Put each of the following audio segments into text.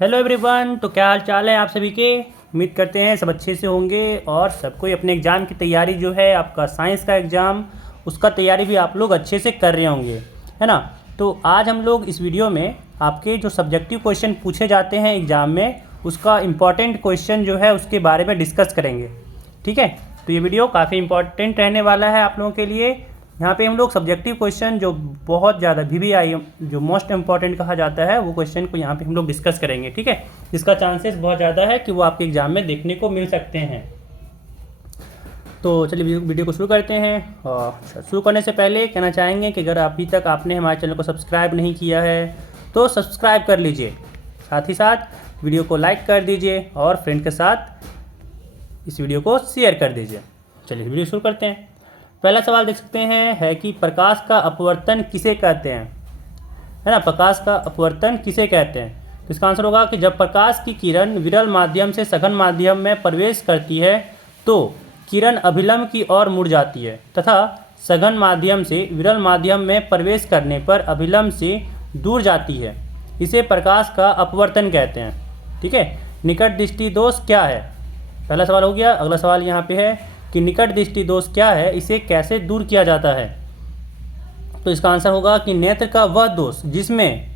Hello everyone. तो क्या हाल चाल है आप सभी के। उम्मीद करते हैं सब अच्छे से होंगे और सब कोई अपने एग्ज़ाम की तैयारी जो है आपका साइंस का एग्ज़ाम उसका तैयारी भी आप लोग अच्छे से कर रहे होंगे, है ना। तो आज हम लोग इस वीडियो में आपके जो सब्जेक्टिव क्वेश्चन पूछे जाते हैं एग्ज़ाम में उसका इम्पॉर्टेंट क्वेश्चन जो है उसके बारे में डिस्कस करेंगे। ठीक है, तो ये वीडियो काफ़ी इंपॉर्टेंट रहने वाला है आप लोगों के लिए। यहाँ पे हम लोग सब्जेक्टिव क्वेश्चन जो बहुत ज़्यादा VVI जो मोस्ट इम्पॉर्टेंट कहा जाता है वो क्वेश्चन को यहाँ पे हम लोग डिस्कस करेंगे। ठीक है, जिसका चांसेस बहुत ज़्यादा है कि वो आपके एग्ज़ाम में देखने को मिल सकते हैं। तो चलिए वीडियो को शुरू करते हैं। और शुरू करने से पहले कहना चाहेंगे कि अगर अभी तक आपने हमारे चैनल को सब्सक्राइब नहीं किया है तो सब्सक्राइब कर लीजिए, साथ ही साथ वीडियो को लाइक कर दीजिए और फ्रेंड के साथ इस वीडियो को शेयर कर दीजिए। चलिए वीडियो शुरू करते हैं। पहला सवाल देख सकते हैं है कि प्रकाश का अपवर्तन किसे कहते हैं, है ना। प्रकाश का अपवर्तन किसे कहते हैं, तो इसका आंसर होगा कि जब प्रकाश की किरण विरल माध्यम से सघन माध्यम में प्रवेश करती है तो किरण अभिलंब की ओर मुड़ जाती है तथा सघन माध्यम से विरल माध्यम में प्रवेश करने पर अभिलंब से दूर जाती है। इसे प्रकाश का अपवर्तन कहते हैं। ठीक है, निकट दृष्टि दोष क्या है, पहला सवाल हो गया। अगला सवाल यहाँ पे है कि निकट दृष्टि दोष क्या है, इसे कैसे दूर किया जाता है, तो इसका आंसर होगा कि नेत्र का वह दोष जिसमें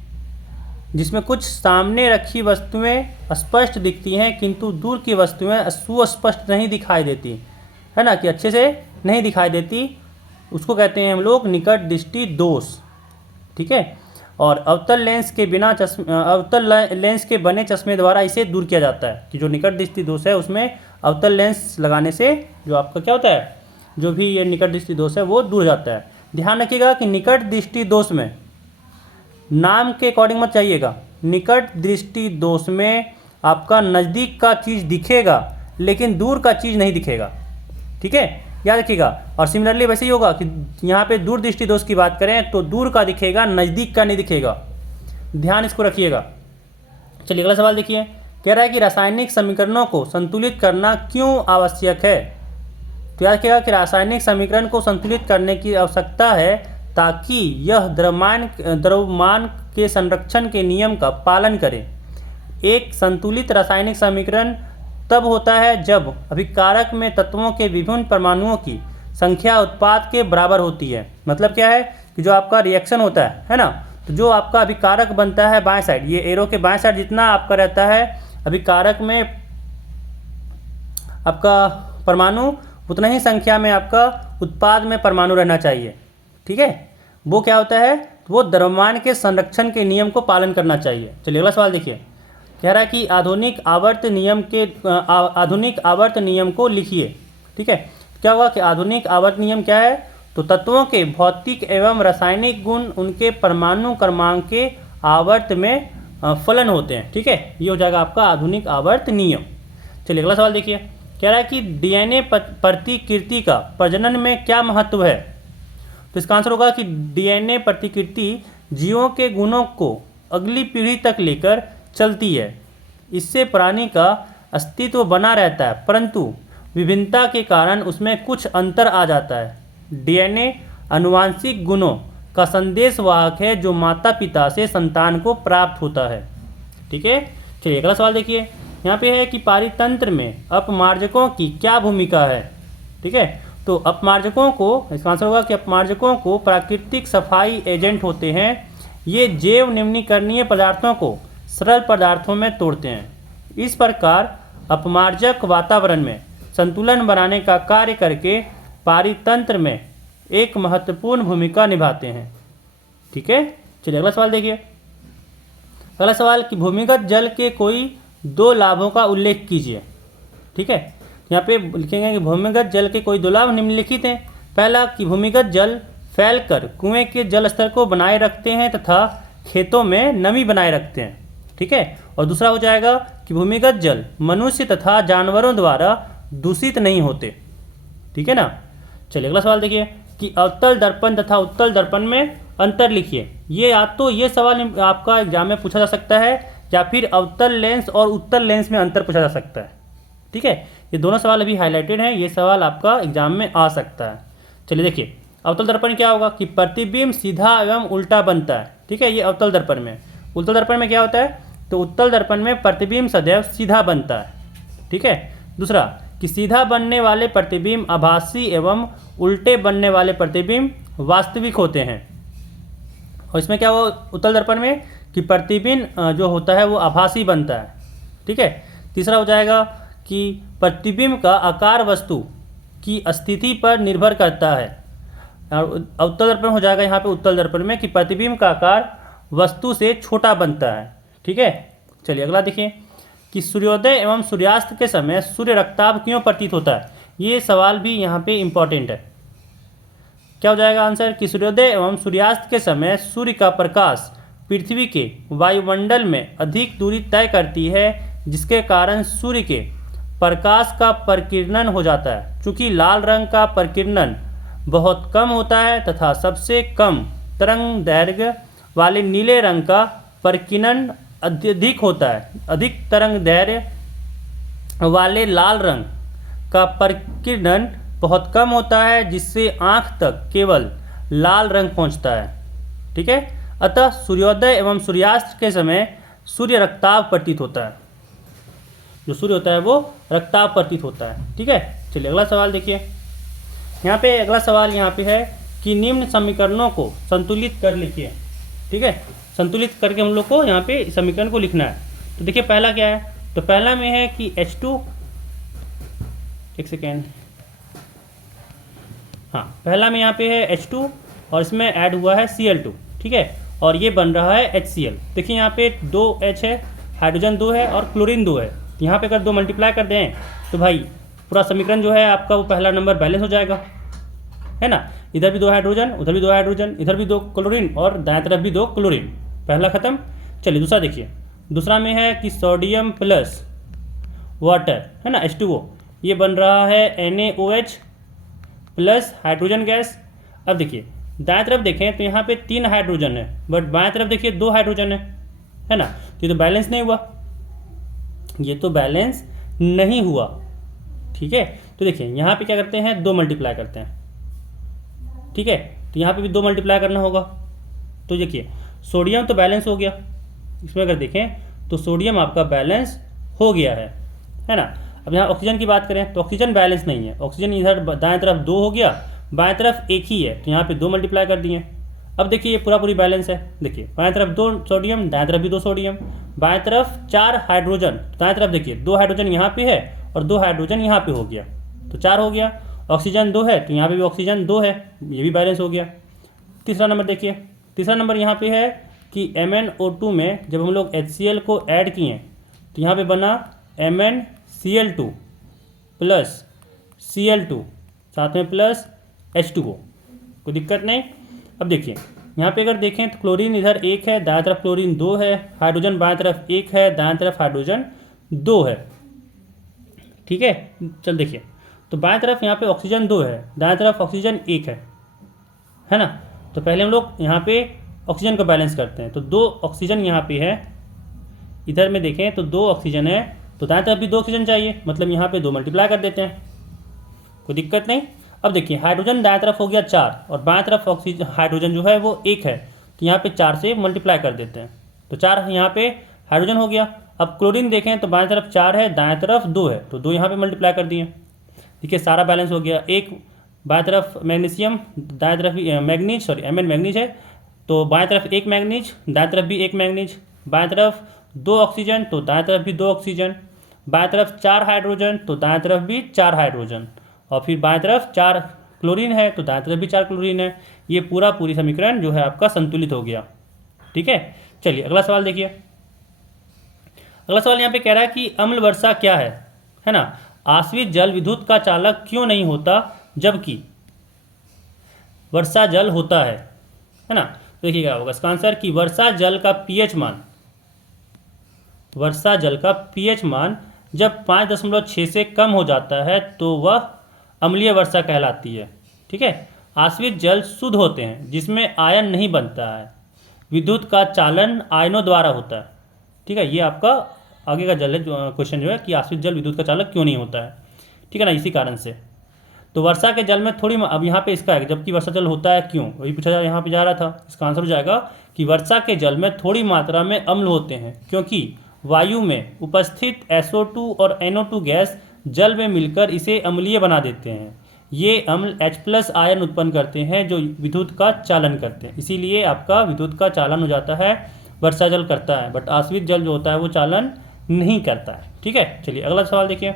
कुछ सामने रखी वस्तुएं स्पष्ट दिखती हैं किंतु दूर की वस्तुएं सुस्पष्ट नहीं दिखाई देती, है ना, कि अच्छे से नहीं दिखाई देती, उसको कहते हैं हम लोग निकट दृष्टि दोष। ठीक है, और अवतल लेंस के बने चश्मे द्वारा इसे दूर किया जाता है कि जो निकट दृष्टि दोष है उसमें अवतल लेंस लगाने से जो आपका क्या होता है, जो भी ये निकट दृष्टि दोष है वो दूर जाता है। ध्यान रखिएगा कि निकट दृष्टि दोष में नाम के अकॉर्डिंग मत चाहिएगा। निकट दृष्टि दोष में आपका नज़दीक का चीज़ दिखेगा लेकिन दूर का चीज़ नहीं दिखेगा। ठीक है, याद रखिएगा। और सिमिलरली वैसे ही होगा कि यहाँ पे दूर दृष्टि दोष की बात करें तो दूर का दिखेगा, नज़दीक का नहीं दिखेगा। ध्यान इसको रखिएगा। चलिए अगला सवाल देखिए, कह रहा है कि रासायनिक समीकरणों को संतुलित करना क्यों आवश्यक है, तो याद रखिएगा कि रासायनिक समीकरण को संतुलित करने की आवश्यकता है ताकि यह द्रव्यमान के संरक्षण के नियम का पालन करे। एक संतुलित रासायनिक समीकरण तब होता है जब अभिकारक में तत्वों के विभिन्न परमाणुओं की संख्या उत्पाद के बराबर होती है। मतलब क्या है कि जो आपका रिएक्शन होता है ना, तो जो आपका अभिकारक बनता है बाएं साइड, ये एरो के बाएं साइड जितना आपका रहता है अभिकारक में आपका परमाणु, उतना ही संख्या में आपका उत्पाद में परमाणु रहना चाहिए। ठीक है, वो क्या होता है, वो द्रव्यमान के संरक्षण के नियम को पालन करना चाहिए। चलिए अगला सवाल देखिए, कह रहा है कि आधुनिक आवर्त नियम को लिखिए। ठीक है, क्या हुआ कि आधुनिक आवर्त नियम क्या है, तो तत्वों के भौतिक एवं रासायनिक गुण उनके परमाणु क्रमांक के आवर्त में फलन होते हैं। ठीक है, ये हो जाएगा आपका आधुनिक आवर्त नियम। चलिए अगला सवाल देखिए, कह रहा है कि DNA प्रतिकृति का प्रजनन में क्या महत्व है, तो इसका आंसर होगा कि DNA प्रतिकृति जीवों के गुणों को अगली पीढ़ी तक लेकर चलती है। इससे प्राणी का अस्तित्व बना रहता है परंतु विभिन्नता के कारण उसमें कुछ अंतर आ जाता है। DNA आनुवांशिक गुणों का संदेशवाहक है जो माता पिता से संतान को प्राप्त होता है। ठीक है, चलिए अगला सवाल देखिए, यहाँ पे है कि पारितंत्र में अपमार्जकों की क्या भूमिका है। ठीक है, तो अपमार्जकों को, इसका आंसर होगा कि अपमार्जकों को प्राकृतिक सफाई एजेंट होते हैं। ये जैव निम्नीकरणीय पदार्थों को सरल पदार्थों में तोड़ते हैं। इस प्रकार अपमार्जक वातावरण में संतुलन बनाने का कार्य करके पारितंत्र में एक महत्वपूर्ण भूमिका निभाते हैं। ठीक है, चलिए अगला सवाल देखिए। अगला सवाल कि भूमिगत जल के कोई 2 लाभों का उल्लेख कीजिए। ठीक है, यहाँ पे लिखेंगे कि भूमिगत जल के कोई 2 लाभ निम्नलिखित हैं। पहला कि भूमिगत जल फैलकर कुएं के जल स्तर को बनाए रखते हैं तथा खेतों में नमी बनाए रखते हैं। ठीक है, और दूसरा हो जाएगा कि भूमिगत जल मनुष्य तथा जानवरों द्वारा दूषित नहीं होते। ठीक है ना। चलिए अगला सवाल देखिए कि अवतल दर्पण तथा उत्तल दर्पण में अंतर लिखिए। ये या तो ये सवाल आपका एग्जाम में पूछा जा सकता है या फिर अवतल लेंस और उत्तल लेंस में अंतर पूछा जा सकता है। ठीक है, ये दोनों सवाल अभी हाईलाइटेड हैं, ये सवाल आपका एग्जाम में आ सकता है। चलिए देखिए, अवतल दर्पण क्या होगा कि प्रतिबिंब सीधा एवं उल्टा बनता है। ठीक है, ये अवतल दर्पण में। उल्टा दर्पण में क्या होता है, तो उत्तल दर्पण में प्रतिबिंब सदैव सीधा बनता है। ठीक है। दूसरा कि सीधा बनने वाले प्रतिबिंब आभासी एवं उल्टे बनने वाले प्रतिबिंब वास्तविक होते हैं। और इसमें क्या हुआ उत्तल दर्पण में कि प्रतिबिंब जो होता है वो आभासी बनता है। ठीक है। तीसरा हो जाएगा कि प्रतिबिंब का आकार वस्तु की स्थिति पर निर्भर करता है। और उत्तल दर्पण हो जाएगा यहाँ पे उत्तल दर्पण में कि प्रतिबिंब का आकार वस्तु से छोटा बनता है। ठीक है। चलिए अगला देखिए कि सूर्योदय एवं सूर्यास्त के समय सूर्य रक्ताभ क्यों प्रतीत होता है। ये सवाल भी यहाँ पे इम्पॉर्टेंट है। क्या हो जाएगा आंसर कि सूर्योदय एवं सूर्यास्त के समय सूर्य का प्रकाश पृथ्वी के वायुमंडल में अधिक दूरी तय करती है, जिसके कारण सूर्य के प्रकाश का प्रकीर्णन हो जाता है। चूँकि लाल रंग का प्रकीर्णन बहुत कम होता है तथा सबसे कम तरंग दैर्घ्य वाले नीले रंग का प्रकीर्णन अधिक होता है। अधिक तरंग दैर्घ्य वाले लाल रंग का प्रकीर्णन बहुत कम होता है, जिससे आँख तक केवल लाल रंग पहुँचता है। ठीक है। अतः सूर्योदय एवं सूर्यास्त के समय सूर्य रक्ताभ प्रतीत होता है। जो सूर्य होता है वो रक्ताभ प्रतीत होता है। ठीक है। चलिए अगला सवाल देखिए। यहाँ पे अगला सवाल यहाँ पे है कि निम्न समीकरणों को संतुलित कर लिखिए। ठीक है। संतुलित करके हम लोग को यहाँ पे समीकरण को लिखना है। तो देखिए पहला क्या है, तो पहला में है कि H2, एक सेकेंड, हाँ पहला में यहाँ पे है H2 और इसमें ऐड हुआ है Cl2। ठीक है। और ये बन रहा है HCl। देखिए यहाँ पे 2 H है, हाइड्रोजन 2 है और क्लोरीन 2 है। यहाँ पे अगर 2 मल्टीप्लाई कर दें तो भाई पूरा समीकरण जो है आपका वो पहला नंबर बैलेंस हो जाएगा, है ना। इधर भी 2 हाइड्रोजन, उधर भी 2 हाइड्रोजन, इधर भी 2 क्लोरीन और दाएं तरफ भी 2 क्लोरीन। पहला खत्म। चलिए दूसरा देखिए। दूसरा में है कि सोडियम प्लस वाटर, है ना, H2O, ये बन रहा है NaOH प्लस हाइड्रोजन गैस। अब देखिए दाएं तरफ देखें तो यहाँ पे 3 हाइड्रोजन है, बट बाएं तरफ देखिए 2 हाइड्रोजन है ना। ये तो बैलेंस नहीं हुआ, ये तो बैलेंस नहीं हुआ। ठीक है। तो देखिए यहाँ पे क्या करते हैं, 2 मल्टीप्लाई करते हैं। ठीक है। तो यहाँ पे भी 2 मल्टीप्लाई करना होगा। तो देखिए सोडियम तो बैलेंस हो गया, इसमें अगर देखें तो सोडियम आपका बैलेंस हो गया है ना। अब यहाँ ऑक्सीजन की बात करें तो ऑक्सीजन बैलेंस नहीं है। ऑक्सीजन इधर दाएं तरफ 2 हो गया, बाएं तरफ 1 ही है, तो यहाँ पे 2 मल्टीप्लाई कर दिए। अब देखिए ये पूरी बैलेंस है। देखिए बाएं तरफ 2 सोडियम, दाएं तरफ भी 2 सोडियम, बाएं तरफ 4 हाइड्रोजन, दाएं तरफ देखिए 2 हाइड्रोजन यहाँ पे है और 2 हाइड्रोजन यहाँ पे हो गया, तो 4 हो गया। ऑक्सीजन 2 है तो यहाँ पे भी ऑक्सीजन 2 है, ये भी बैलेंस हो गया। तीसरा नंबर देखिए, तीसरा नंबर यहाँ पे है कि MnO2 में जब हम लोग HCl को ऐड किए तो यहाँ पे बना MnCl2 प्लस Cl2 साथ में प्लस H2O, कोई दिक्कत नहीं। अब देखिए यहाँ पे अगर देखें तो क्लोरीन इधर 1 है, दाएं तरफ क्लोरीन 2 है, हाइड्रोजन बाएं तरफ 1 है, दाएं तरफ हाइड्रोजन 2 है। ठीक है। चल देखिए तो बाएं तरफ यहाँ पे ऑक्सीजन 2 है, दाएं तरफ ऑक्सीजन 1 है ना। तो पहले हम लोग यहाँ पे ऑक्सीजन को बैलेंस करते हैं। तो 2 ऑक्सीजन यहाँ पे है, इधर में देखें तो 2 ऑक्सीजन है, तो दाएं तरफ भी 2 ऑक्सीजन चाहिए, मतलब यहाँ पे 2 मल्टीप्लाई कर देते हैं, कोई दिक्कत नहीं। अब देखिए हाइड्रोजन दाएं तरफ हो गया 4 और बाएं तरफ ऑक्सीजन हाइड्रोजन जो है वो 1 है, तो यहाँ पे 4 से मल्टीप्लाई कर देते हैं, तो 4 यहाँ पे हाइड्रोजन हो गया। अब क्लोरीन देखें तो बाएं तरफ 4 है, दाएं तरफ 2 है, तो 2 यहाँ पे मल्टीप्लाई कर दिए। देखिए सारा बैलेंस हो गया। एक बाएं तरफ मैग्नीशियम, दाएं तरफ मैग्नीज, सॉरी Mn मैग्नीज है, तो बाएं तरफ 1 मैग्नीज, दाएं तरफ भी 1 मैग्नीज, बाएं तरफ 2 ऑक्सीजन तो दाएं तरफ भी 2 ऑक्सीजन, बाएं तरफ 4 हाइड्रोजन तो दाएं तरफ भी 4 हाइड्रोजन, और फिर बाएं तरफ 4 क्लोरीन है तो दाएं तरफ भी 4 क्लोरीन है। ये पूरी समीकरण जो है आपका संतुलित हो गया। ठीक है। चलिए अगला सवाल देखिए। अगला सवाल यहाँ पे कह रहा है कि अम्ल वर्षा क्या है ना। आश्रित जल विद्युत का चालक क्यों नहीं होता जबकि वर्षा जल होता है ना। देखिए क्या होगा इसका आंसर कि वर्षा जल का पीएच मान जब 5.6 से कम हो जाता है तो वह अम्लीय वर्षा कहलाती है। ठीक है। आश्रित जल शुद्ध होते हैं जिसमें आयन नहीं बनता है, विद्युत का चालन आयनों द्वारा होता है। ठीक है। ये आपका आगे का जल है, क्वेश्चन जो है कि आश्रित जल विद्युत का चालक क्यों नहीं होता है। ठीक है ना, इसी कारण से। तो वर्षा के जल में थोड़ी, अब यहाँ पे इसका है जबकि वर्षा जल होता है क्यों, वही पूछा यहाँ पे जा रहा था। इसका आंसर हो जाएगा कि वर्षा के जल में थोड़ी मात्रा में अम्ल होते हैं, क्योंकि वायु में उपस्थित SO2 और NO2 गैस जल में मिलकर इसे अम्लीय बना देते हैं। ये अम्ल H+ आयन उत्पन्न करते हैं जो विद्युत का चालन करते हैं, इसीलिए आपका विद्युत का चालन हो जाता है, वर्षा जल करता है, बट आश्रित जल जो होता है वो चालन नहीं करता है। ठीक है, चलिए अगला सवाल देखिए।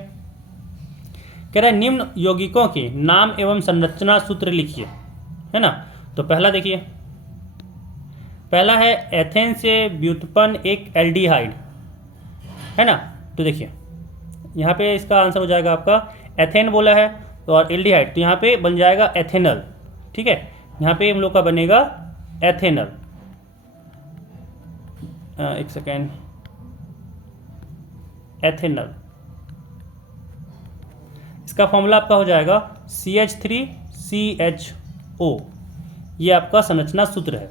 कह रहा है निम्न यौगिकों के नाम एवं संरचना सूत्र लिखिए, है ना। तो पहला देखिए, पहला है एथेन से व्युत्पन्न एक एल्डिहाइड, है ना। तो देखिए यहाँ पे इसका आंसर हो जाएगा आपका, एथेन बोला है और एल्डिहाइड, तो यहाँ पे बन जाएगा एथेनल। ठीक है, यहाँ पे हम लोग का बनेगा एथेनल। एक सेकेंड, एथेनल, इसका फॉर्मूला आपका हो जाएगा CH3CHO, ये आपका संरचना सूत्र है।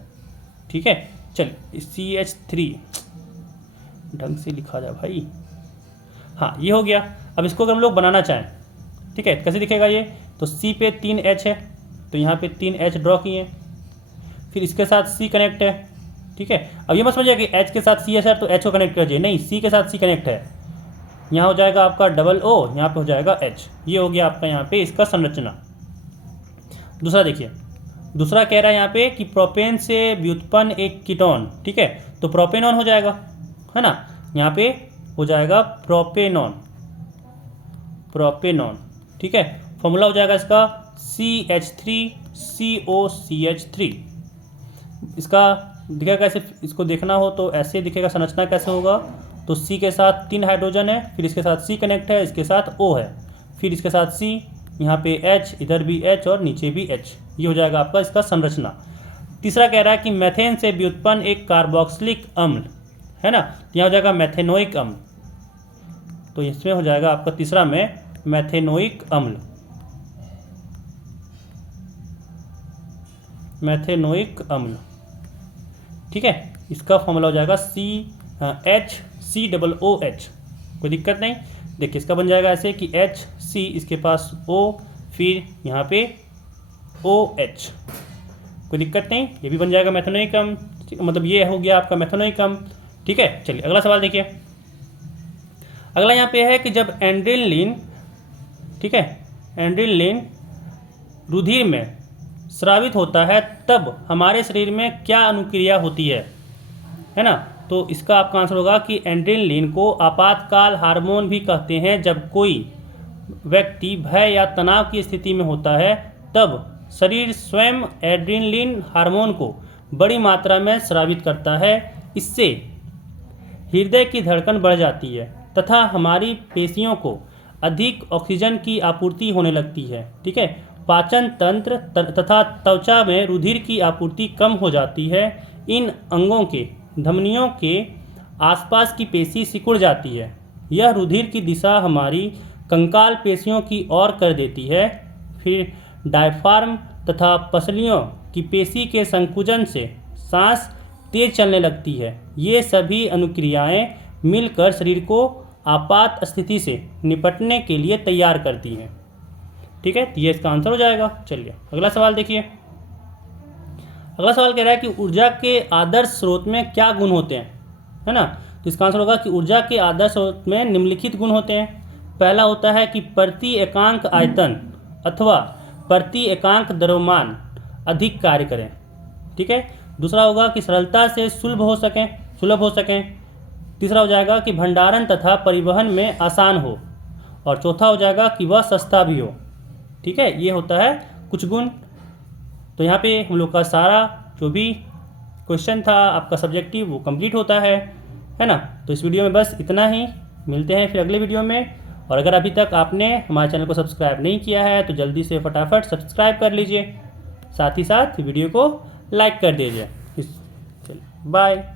ठीक है, चलिए CH3 ढंग से लिखा जाए भाई, हाँ ये हो गया। अब इसको अगर हम लोग बनाना चाहें, ठीक है, कैसे दिखेगा ये, तो C पे 3 H है, तो यहाँ पे 3 H ड्रॉ किए, फिर इसके साथ C कनेक्ट है। ठीक है, अब ये मत समझिए कि H के साथ C है सर तो H को कनेक्ट कर दीजिए, नहीं, C के साथ C कनेक्ट है। यहाँ हो जाएगा आपका डबल O, यहाँ पे हो जाएगा H, ये हो गया आपका यहाँ पे इसका संरचना। दूसरा देखिए, दूसरा कह रहा है यहाँ पे कि प्रोपेन से व्युत्पन्न एक कीटोन। ठीक है, तो प्रोपेनॉन हो जाएगा, है ना, यहाँ पे हो जाएगा प्रोपेनॉन, प्रोपेनॉन। ठीक है, फॉर्मूला हो जाएगा इसका CH3COCH3। इसका दिखेगा कैसे, इसको देखना हो तो ऐसे दिखेगा, संरचना कैसे होगा, तो C के साथ 3 हाइड्रोजन है, फिर इसके साथ C कनेक्ट है, इसके साथ O है, फिर इसके साथ C, यहाँ पे H, इधर भी H और नीचे भी H, ये हो जाएगा आपका इसका संरचना। तीसरा कह रहा है कि मेथेन से व्युत्पन्न एक कार्बोक्सिलिक अम्ल, है ना, यहाँ हो जाएगा मेथेनोइक अम्ल, तो इसमें हो जाएगा आपका तीसरा में मेथेनोइक अम्ल, मेथेनोइक अम्ल। ठीक है, इसका फॉर्मूला हो जाएगा HCOOH, कोई दिक्कत नहीं। देखिए इसका बन जाएगा ऐसे कि HC, इसके पास O, फिर यहाँ पे OH, कोई दिक्कत नहीं, ये भी बन जाएगा मेथेनोइक अम्ल, मतलब ये हो गया आपका मेथेनोइक अम्ल। ठीक है, चलिए अगला सवाल देखिए। अगला यहाँ पे है कि जब एड्रेनलिन, ठीक है, एड्रेनलिन रुधिर में स्रावित होता है तब हमारे शरीर में क्या अनुक्रिया होती है ना। तो इसका आपका आंसर होगा कि एड्रेनलिन को आपातकाल हार्मोन भी कहते हैं। जब कोई व्यक्ति भय या तनाव की स्थिति में होता है तब शरीर स्वयं एड्रेनलिन हार्मोन को बड़ी मात्रा में स्रावित करता है। इससे हृदय की धड़कन बढ़ जाती है तथा हमारी पेशियों को अधिक ऑक्सीजन की आपूर्ति होने लगती है। ठीक है, पाचन तंत्र तथा त्वचा में रुधिर की आपूर्ति कम हो जाती है। इन अंगों के धमनियों के आसपास की पेशी सिकुड़ जाती है। यह रुधिर की दिशा हमारी कंकाल पेशियों की ओर कर देती है। फिर डायफ्राम तथा पसलियों की पेशी के संकुचन से सांस तेज चलने लगती है। ये सभी अनुक्रियाएं मिलकर शरीर को आपात स्थिति से निपटने के लिए तैयार करती हैं। ठीक है, तो ये इसका आंसर हो जाएगा। चलिए अगला सवाल देखिए। अगला सवाल कह रहा है कि ऊर्जा के आदर्श स्रोत में क्या गुण होते हैं, है ना। तो इसका आंसर होगा कि ऊर्जा के आदर्श स्रोत में निम्नलिखित गुण होते हैं। पहला होता है कि प्रति एकांक आयतन अथवा प्रति एकांक द्रव्यमान अधिक कार्य करें। ठीक है, दूसरा होगा कि सरलता से सुलभ हो सकें। तीसरा हो जाएगा कि भंडारण तथा परिवहन में आसान हो, और चौथा हो जाएगा कि वह सस्ता भी हो। ठीक है, ये होता है कुछ गुण। तो यहाँ पे हम लोग का सारा जो भी क्वेश्चन था आपका सब्जेक्टिव वो कंप्लीट होता है ना। तो इस वीडियो में बस इतना ही, मिलते हैं फिर अगले वीडियो में। और अगर अभी तक आपने हमारे चैनल को सब्सक्राइब नहीं किया है तो जल्दी से फटाफट सब्सक्राइब कर लीजिए, साथ ही साथ वीडियो को लाइक कर दीजिए। बाय।